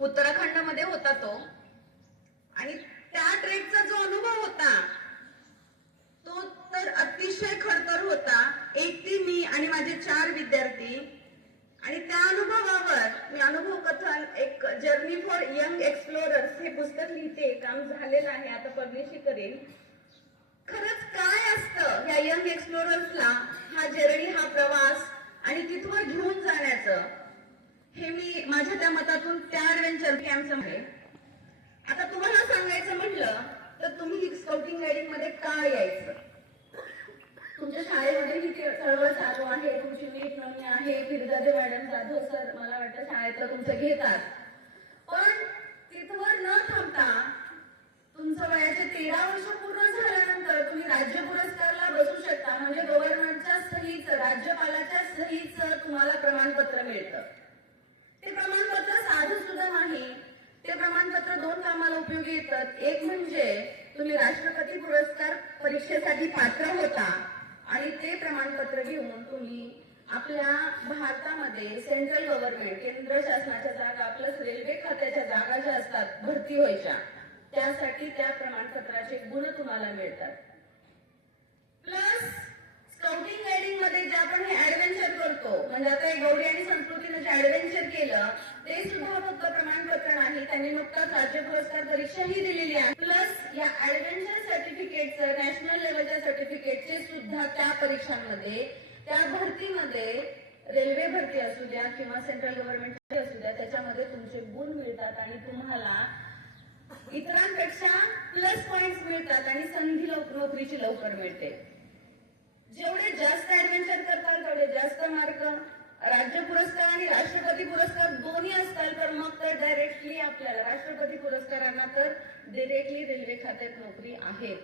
उत्तराखंडमध्ये होता तो. आणि त्या ट्रेकचा जो अनुभव होता तो तर अतिशय खडतर होता. एकटी मी आणि माझे चार विद्यार्थी. आणि त्या अनुभवावर मी अनुभव कथन एक जर्नी फॉर यंग एक्सप्लोरर्स हे पुस्तक लिहिते. काम झालेलं आहे आता पब्लिश करेन. खरंच काय असतं या यंग एक्सप्लोरर्सला हा जर्नी हा प्रवास आणि तिथवर घेऊन जाण्याचं? हे मी माझ्या त्या मतातून त्या ॲडव्हेंचर कॅम्पचं आहे आता तुम्हाला सांगायचं म्हटलं तर तुम्ही स्काउटिंग गाईडिंगमध्ये का यायचं? तुमच्या शाळेमध्ये ही चळवळ चालू आहे तुमची नीट नोंदणी आहे फिरदादे मॅडम जाधव सर मला वाटतं शाळेत तुमचं घेतात. पण तिथवर न थांबता तुमचं वयाचे तेरा वर्ष पूर्ण झाल्यानंतर तुम्ही राज्य पुरस्कारला बसू शकता. म्हणजे गव्हर्नमेंटच्या सहीच राज्यपालाच्या सहीच तुम्हाला प्रमाणपत्र मिळतं. ते प्रमाणपत्र साधं सुद्धा नाही. ते प्रमाणपत्र दोन कामाला उपयोगी येतात. एक म्हणजे तुम्ही राष्ट्रपती पुरस्कार परीक्षेसाठी पात्र होता आणि ते प्रमाणपत्र घेऊन तुम्ही आपल्या भारतामध्ये सेंट्रल गव्हर्नमेंट केंद्र शासनाच्या जागा प्लस रेल्वे खात्याच्या जागा ज्या असतात भरती व्हायच्या त्यासाठी त्या प्रमाणपत्राचे गुण तुम्हाला मिळतात प्लस स्काउटिंग गायडिंगमध्ये जे आपण हे ऍडव्हेंचर करतो म्हणजे आता गौरी आणि संस्कृतीने जे ऍडव्हेंचर केलं ते सुद्धा फक्त प्रमाणपत्र नाही त्यांनी नुकताच राज्य पुरस्कार परीक्षाही दिलेली आहे. प्लस या ऍडव्हेंचर सर्टिफिकेटचं नॅशनल लेवलच्या सर्टिफिकेटचे सुद्धा त्या परीक्षांमध्ये त्या भरतीमध्ये रेल्वे भरती असू द्या किंवा सेंट्रल गव्हर्नमेंट असू द्या त्याच्यामध्ये तुमचे गुण मिळतात आणि तुम्हाला इतरांपेक्षा प्लस पॉइंट मिळतात आणि संधी लवकर नोकरीची लवकर मिळते. जेवढे जास्त ऍडव्हेंचर करताल तेवढे जास्त मार्क राज्य पुरस्कार आणि राष्ट्रपती पुरस्कार दोन्ही असतात तर मग तर डायरेक्टली आपल्याला राष्ट्रपती पुरस्कारांना तर डिरेक्टली रेल्वे खात्यात नोकरी आहे.